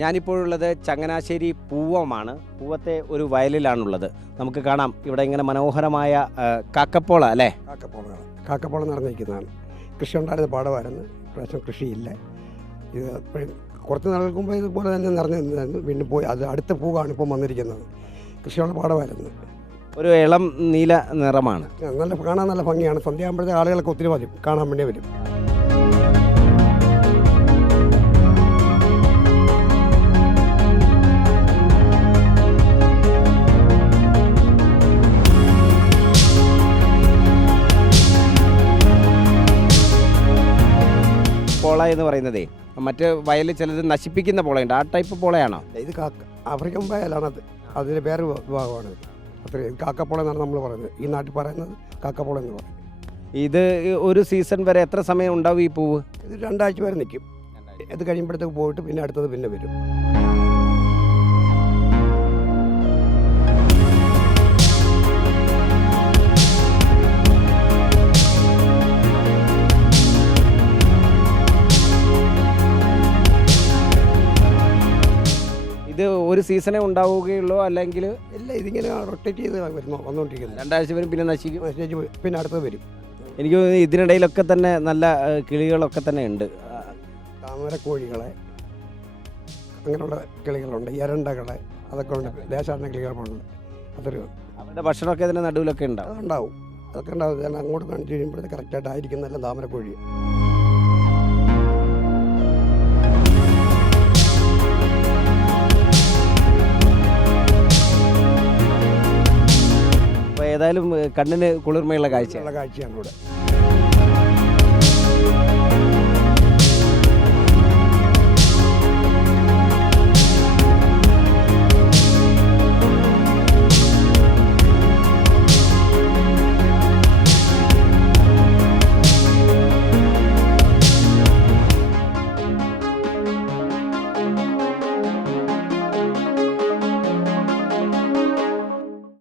ഞാനിപ്പോഴുള്ളത് ചങ്ങനാശ്ശേരി പൂവമാണ്. പൂവത്തെ ഒരു വയലിലാണുള്ളത്. നമുക്ക് കാണാം ഇവിടെ ഇങ്ങനെ മനോഹരമായ കാക്കപ്പോള അല്ലേ? കാക്കപ്പോള നിറഞ്ഞിരിക്കുന്നതാണ്. കൃഷി ഉണ്ടായിരുന്ന പാടമായിരുന്നു. പ്രാവശ്യം കൃഷിയില്ല. ഇത് കുറച്ച് നാളുകൾക്ക് മുമ്പ് ഇതുപോലെ തന്നെ നിറഞ്ഞു നിന്നായിരുന്നു. വീണ്ടും പോയി അത് അടുത്ത പൂവാണ് ഇപ്പം വന്നിരിക്കുന്നത്. കൃഷിയുള്ള പാടമായിരുന്നു. ഒരു ഇളം നീല നിറമാണ്. കാണാൻ നല്ല ഭംഗിയാണ്. സന്ധ്യയാകുമ്പോഴത്തെ ആളുകളൊക്കെ ഒത്തിരി വരും, കാണാൻ വേണ്ടി വരും. പോള എന്ന് പറയുന്നതേ മറ്റ് വയലിൽ ചിലത് നശിപ്പിക്കുന്ന പോളയുണ്ട്. ആ ടൈപ്പ് പോളയാണോ ഇത്? ആഫ്രിക്കൻ വയലാണത്. അതിൻ്റെ വേറെ വിഭാഗമാണ്. അത്രയും കാക്കപ്പോള എന്നാണ് നമ്മൾ പറയുന്നത്. ഈ നാട്ടിൽ പറയുന്നത് കാക്കപ്പോള എന്ന് പറയും. ഇത് ഒരു സീസൺ വരെ എത്ര സമയം ഉണ്ടാവും ഈ പൂവ്? ഇത് 2 ആഴ്ച വരെ നിൽക്കും. ഇത് കഴിയുമ്പോഴത്തേക്ക് പോയിട്ട് പിന്നെ അടുത്തത് പിന്നെ വരും. ഇത് ഒരു സീസണേ ഉണ്ടാവുകയുള്ളൂ അല്ലെങ്കിൽ ഇല്ല, ഇതിങ്ങനെ റൊട്ടേറ്റ് ചെയ്ത് വന്നുകൊണ്ടിരിക്കുന്നത്. 2 ആഴ്ച വരും പിന്നെ നശിക്കും. പിന്നെ അടുത്തത് വരും. എനിക്ക് തോന്നുന്നു ഇതിനിടയിലൊക്കെ തന്നെ നല്ല കിളികളൊക്കെ തന്നെ ഉണ്ട്. താമരക്കോഴികളെ അങ്ങനെയുള്ള കിളികളുണ്ട്, എരണ്ടകളെ അതൊക്കെ ഉണ്ട്. ദേശാടന കിളികളുണ്ട്. അതൊരു അവരുടെ ഭക്ഷണമൊക്കെ ഇതിൻ്റെ നടുവിലൊക്കെ ഉണ്ടാവും. അതുണ്ടാവും. അതൊക്കെ ഉണ്ടാവും. ഞാൻ അങ്ങോട്ട് കാണിച്ച് കഴിയുമ്പോഴത്തെ കറക്റ്റായിട്ട് ആയിരിക്കുന്നതെല്ലാം താമരക്കോഴി. അപ്പോൾ ഏതായാലും കണ്ണിന് കുളിർമയുള്ള കാഴ്ച കാഴ്ചയാണ് ഇവിടെ.